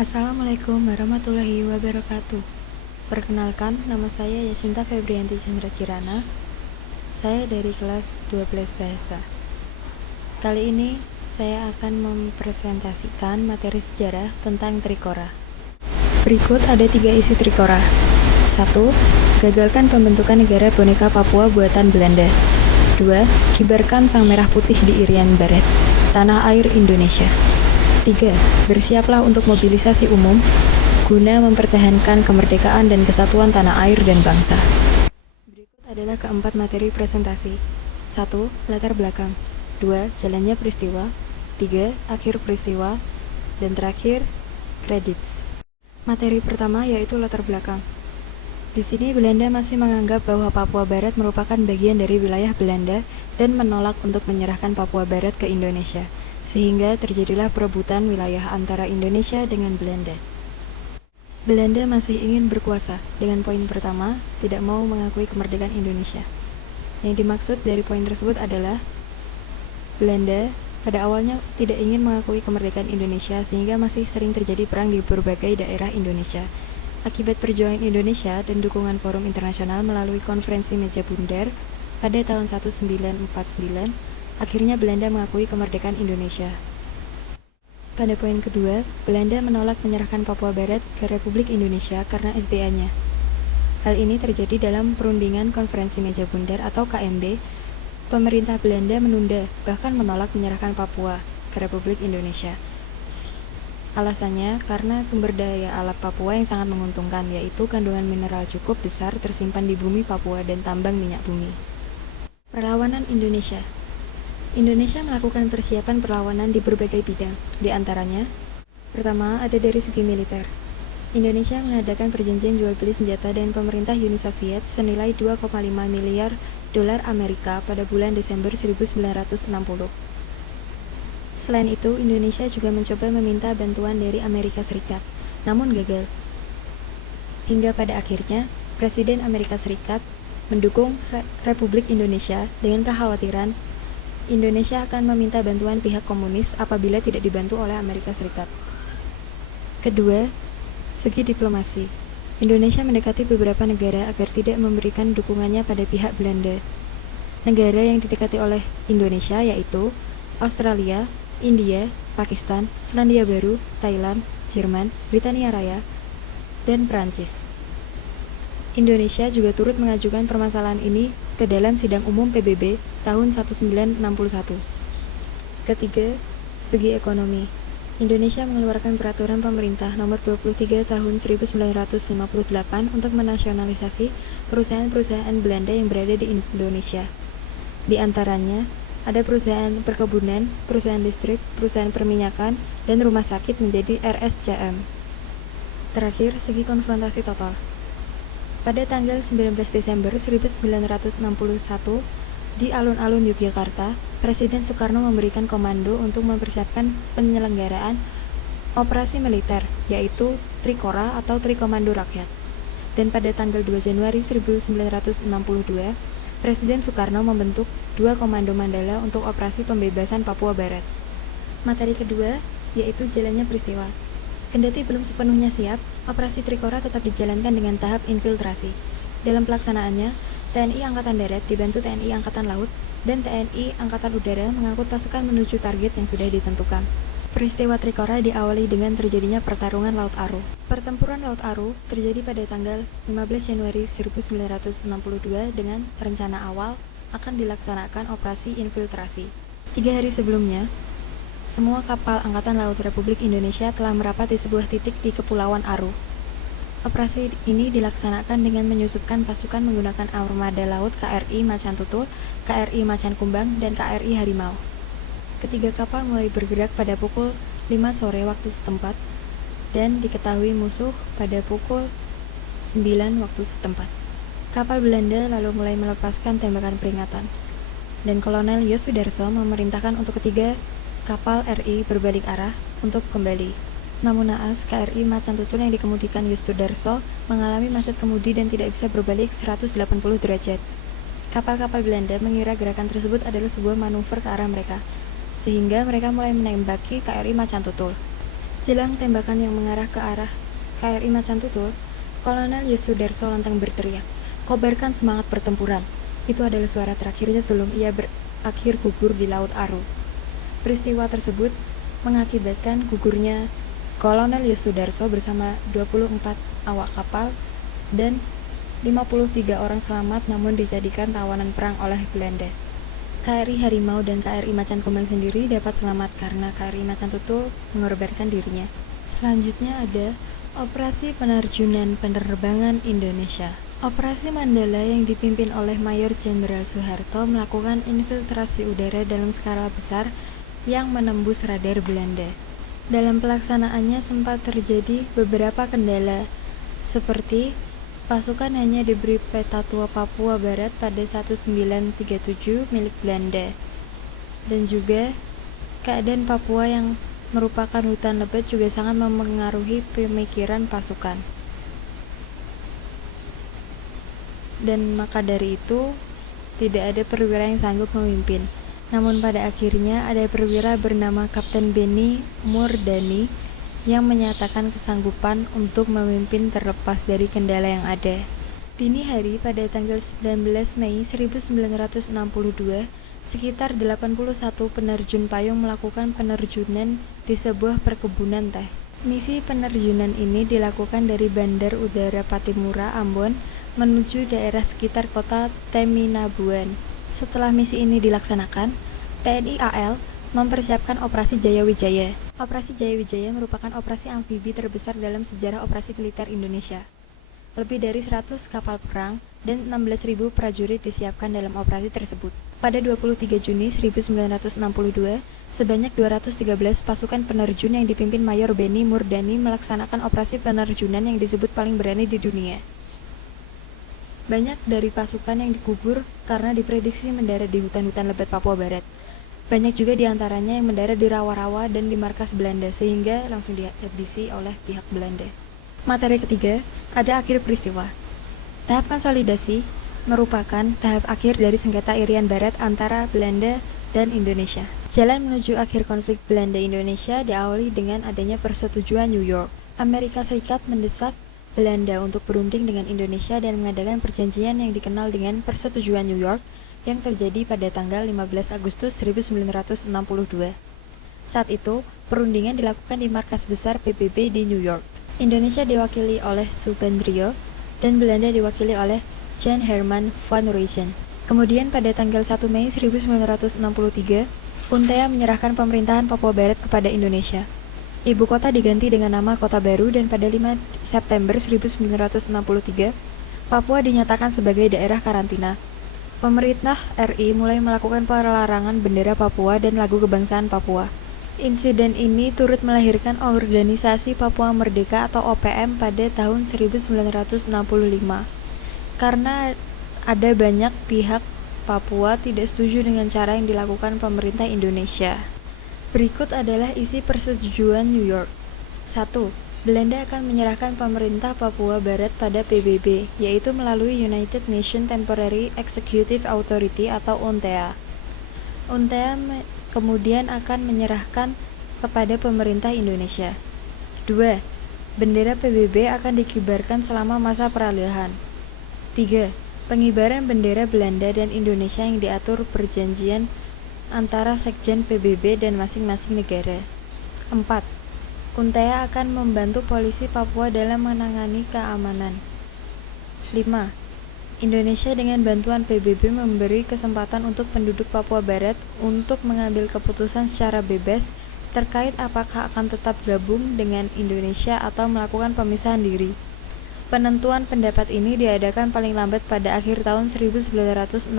Assalamualaikum warahmatullahi wabarakatuh. Perkenalkan, nama saya Yasinta Febrianti Chandra Kirana. Saya dari kelas 12 Bahasa. Kali ini saya akan mempresentasikan materi sejarah tentang Trikora. Berikut ada 3 isi Trikora. 1. Gagalkan pembentukan negara boneka Papua buatan Belanda. 2. Kibarkan sang merah putih di Irian Barat, tanah air Indonesia. 3. Bersiaplah untuk mobilisasi umum guna mempertahankan kemerdekaan dan kesatuan tanah air dan bangsa. Berikut adalah keempat materi presentasi. 1. Latar belakang. 2. Jalannya peristiwa. 3. Akhir peristiwa. Dan terakhir, credits. Materi pertama yaitu latar belakang. Di sini Belanda masih menganggap bahwa Papua Barat merupakan bagian dari wilayah Belanda dan menolak untuk menyerahkan Papua Barat ke Indonesia, sehingga terjadilah perebutan wilayah antara Indonesia dengan Belanda. Belanda masih ingin berkuasa. Dengan poin pertama, tidak mau mengakui kemerdekaan Indonesia. Yang dimaksud dari poin tersebut adalah Belanda pada awalnya tidak ingin mengakui kemerdekaan Indonesia, sehingga masih sering terjadi perang di berbagai daerah Indonesia. Akibat perjuangan Indonesia dan dukungan forum internasional melalui konferensi meja bundar pada tahun 1949, akhirnya Belanda mengakui kemerdekaan Indonesia. Pada poin kedua, Belanda menolak menyerahkan Papua Barat ke Republik Indonesia karena SDA-nya. Hal ini terjadi dalam perundingan konferensi meja bundar atau KMB. Pemerintah Belanda menunda, bahkan menolak menyerahkan Papua ke Republik Indonesia. Alasannya karena sumber daya alam Papua yang sangat menguntungkan, yaitu kandungan mineral cukup besar tersimpan di bumi Papua dan tambang minyak bumi. Perlawanan Indonesia. Indonesia melakukan persiapan perlawanan di berbagai bidang, di antaranya, pertama ada dari segi militer. Indonesia mengadakan perjanjian jual beli senjata dengan pemerintah Uni Soviet senilai 2,5 miliar dolar Amerika pada bulan Desember 1960. Selain itu, Indonesia juga mencoba meminta bantuan dari Amerika Serikat, namun gagal. Hingga pada akhirnya, Presiden Amerika Serikat mendukung Republik Indonesia dengan kekhawatiran Indonesia akan meminta bantuan pihak komunis apabila tidak dibantu oleh Amerika Serikat. Kedua, segi diplomasi. Indonesia mendekati beberapa negara agar tidak memberikan dukungannya pada pihak Belanda. Negara yang didekati oleh Indonesia yaitu Australia, India, Pakistan, Selandia Baru, Thailand, Jerman, Britania Raya, dan Prancis. Indonesia juga turut mengajukan permasalahan ini ke dalam sidang umum PBB tahun 1961. Ketiga, segi ekonomi. Indonesia mengeluarkan peraturan pemerintah nomor 23 tahun 1958 untuk menasionalisasi perusahaan-perusahaan Belanda yang berada di Indonesia. Di antaranya, ada perusahaan perkebunan, perusahaan listrik, perusahaan perminyakan, dan rumah sakit menjadi RSCM. Terakhir, segi konfrontasi total. Pada tanggal 19 Desember 1961, di alun-alun Yogyakarta, Presiden Soekarno memberikan komando untuk mempersiapkan penyelenggaraan operasi militer, yaitu Trikora atau Trikomando Rakyat. Dan pada tanggal 2 Januari 1962, Presiden Soekarno membentuk 2 Komando Mandala untuk operasi pembebasan Papua Barat. Materi kedua, yaitu jalannya peristiwa. Kendati belum sepenuhnya siap, operasi Trikora tetap dijalankan dengan tahap infiltrasi. Dalam pelaksanaannya, TNI Angkatan Darat dibantu TNI Angkatan Laut dan TNI Angkatan Udara mengangkut pasukan menuju target yang sudah ditentukan. Peristiwa Trikora diawali dengan terjadinya pertarungan Laut Aru. Pertempuran Laut Aru terjadi pada tanggal 15 Januari 1962 dengan rencana awal akan dilaksanakan operasi infiltrasi. 3 hari sebelumnya, semua kapal Angkatan Laut Republik Indonesia telah merapat di sebuah titik di Kepulauan Aru. Operasi ini dilaksanakan dengan menyusupkan pasukan menggunakan armada laut KRI Macan Tutul, KRI Macan Kumbang, dan KRI Harimau. Ketiga kapal mulai bergerak pada pukul 5 sore waktu setempat dan diketahui musuh pada pukul 9 waktu setempat. Kapal Belanda lalu mulai melepaskan tembakan peringatan, dan Kolonel Yos Sudarso memerintahkan untuk ketiga kapal RI berbalik arah untuk kembali. Namun naas, KRI Macan Tutul yang dikemudikan Yos Sudarso mengalami macet kemudi dan tidak bisa berbalik 180 derajat. Kapal-kapal Belanda mengira gerakan tersebut adalah sebuah manuver ke arah mereka, sehingga mereka mulai menembaki KRI Macan Tutul. Jelang tembakan yang mengarah ke arah KRI Macan Tutul, Kolonel Yosudarso lantang berteriak, "Kobarkan semangat pertempuran." Itu adalah suara terakhirnya sebelum ia berakhir gugur di Laut Aru. Peristiwa tersebut mengakibatkan gugurnya Kolonel Yosudarso bersama 24 awak kapal dan 53 orang selamat namun dijadikan tawanan perang oleh Belanda. KRI Harimau dan KRI Macan Kumbang sendiri dapat selamat karena KRI Macan Tutul mengorbankan dirinya. Selanjutnya ada Operasi Penerjunan Penerbangan Indonesia. Operasi Mandala yang dipimpin oleh Mayor Jenderal Soeharto melakukan infiltrasi udara dalam skala besar yang menembus radar Belanda. Dalam pelaksanaannya sempat terjadi beberapa kendala, seperti pasukan hanya diberi peta tua Papua Barat pada 1937 milik Belanda, dan juga keadaan Papua yang merupakan hutan lebat juga sangat mempengaruhi pemikiran pasukan. Dan maka dari itu, tidak ada perwira yang sanggup memimpin. Namun pada akhirnya ada perwira bernama Kapten Benny Murdani yang menyatakan kesanggupan untuk memimpin terlepas dari kendala yang ada. Dini hari pada tanggal 19 Mei 1962, sekitar 81 penerjun payung melakukan penerjunan di sebuah perkebunan teh. Misi penerjunan ini dilakukan dari Bandar Udara Patimura, Ambon, menuju daerah sekitar kota Teminabuan. Setelah misi ini dilaksanakan, TNI AL mempersiapkan Operasi Jayawijaya. Operasi Jayawijaya merupakan operasi amfibi terbesar dalam sejarah operasi militer Indonesia. Lebih dari 100 kapal perang dan 16.000 prajurit disiapkan dalam operasi tersebut. Pada 23 Juni 1962, sebanyak 213 pasukan penerjun yang dipimpin Mayor Benny Murdani melaksanakan operasi penerjunan yang disebut paling berani di dunia. Banyak dari pasukan yang gugur karena diprediksi mendarat di hutan-hutan lebat Papua Barat. Banyak juga diantaranya yang mendarat di rawa-rawa dan di markas Belanda sehingga langsung dihabisi oleh pihak Belanda. Materi ketiga, ada akhir peristiwa. Tahap konsolidasi merupakan tahap akhir dari sengketa Irian Barat antara Belanda dan Indonesia. Jalan menuju akhir konflik Belanda-Indonesia diawali dengan adanya persetujuan New York. Amerika Serikat mendesak Belanda untuk berunding dengan Indonesia dan mengadakan perjanjian yang dikenal dengan Persetujuan New York yang terjadi pada tanggal 15 Agustus 1962. Saat itu, perundingan dilakukan di markas besar PBB di New York. Indonesia diwakili oleh Subandrio dan Belanda diwakili oleh Jan Herman van Rooyen. Kemudian pada tanggal 1 Mei 1963, UNTEA menyerahkan pemerintahan Papua Barat kepada Indonesia. Ibu kota diganti dengan nama Kota Baru dan pada 5 September 1963, Papua dinyatakan sebagai daerah karantina. Pemerintah RI mulai melakukan pelarangan bendera Papua dan lagu kebangsaan Papua. Insiden ini turut melahirkan Organisasi Papua Merdeka atau OPM pada tahun 1965. Karena ada banyak pihak Papua tidak setuju dengan cara yang dilakukan pemerintah Indonesia. Berikut adalah isi persetujuan New York. 1. Belanda akan menyerahkan pemerintah Papua Barat pada PBB, yaitu melalui United Nations Temporary Executive Authority atau UNTEA. UNTEA kemudian akan menyerahkan kepada pemerintah Indonesia. 2. Bendera PBB akan dikibarkan selama masa peralihan. 3. Pengibaran bendera Belanda dan Indonesia yang diatur perjanjian antara sekjen PBB dan masing-masing negara. 4. UNTEA akan membantu polisi Papua dalam menangani keamanan. 5. Indonesia dengan bantuan PBB memberi kesempatan untuk penduduk Papua Barat untuk mengambil keputusan secara bebas terkait apakah akan tetap gabung dengan Indonesia atau melakukan pemisahan diri. Penentuan pendapat ini diadakan paling lambat pada akhir tahun 1969.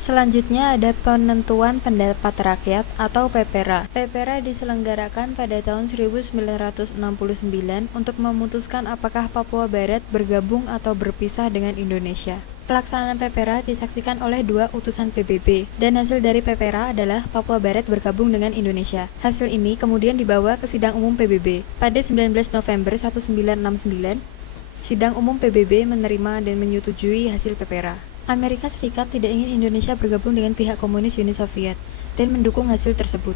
Selanjutnya ada penentuan pendapat rakyat atau PEPERA. PEPERA diselenggarakan pada tahun 1969 untuk memutuskan apakah Papua Barat bergabung atau berpisah dengan Indonesia. Pelaksanaan PEPERA disaksikan oleh 2 utusan PBB, dan hasil dari PEPERA adalah Papua Barat bergabung dengan Indonesia. Hasil ini kemudian dibawa ke Sidang Umum PBB. Pada 19 November 1969, Sidang Umum PBB menerima dan menyetujui hasil PEPERA. Amerika Serikat tidak ingin Indonesia bergabung dengan pihak komunis Uni Soviet dan mendukung hasil tersebut.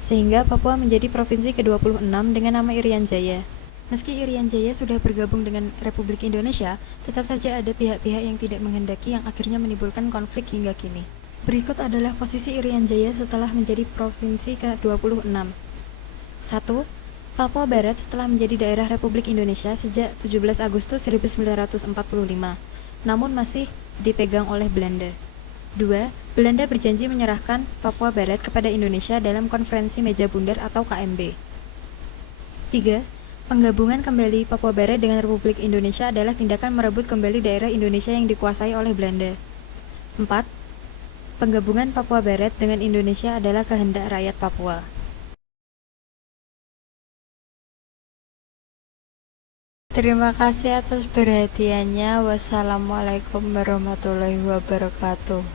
sehingga Papua menjadi provinsi ke-26 dengan nama Irian Jaya. Meski Irian Jaya sudah bergabung dengan Republik Indonesia, tetap saja ada pihak-pihak yang tidak menghendaki yang akhirnya menimbulkan konflik hingga kini. Berikut adalah posisi Irian Jaya setelah menjadi provinsi ke-26. 1. Papua Barat setelah menjadi daerah Republik Indonesia sejak 17 Agustus 1945, namun masih dipegang oleh Belanda. 2. Belanda berjanji menyerahkan Papua Barat kepada Indonesia dalam Konferensi Meja Bundar atau KMB. 3. Penggabungan kembali Papua Barat dengan Republik Indonesia adalah tindakan merebut kembali daerah Indonesia yang dikuasai oleh Belanda. 4. Penggabungan Papua Barat dengan Indonesia adalah kehendak rakyat Papua. Terima kasih atas perhatiannya. Wassalamualaikum warahmatullahi wabarakatuh.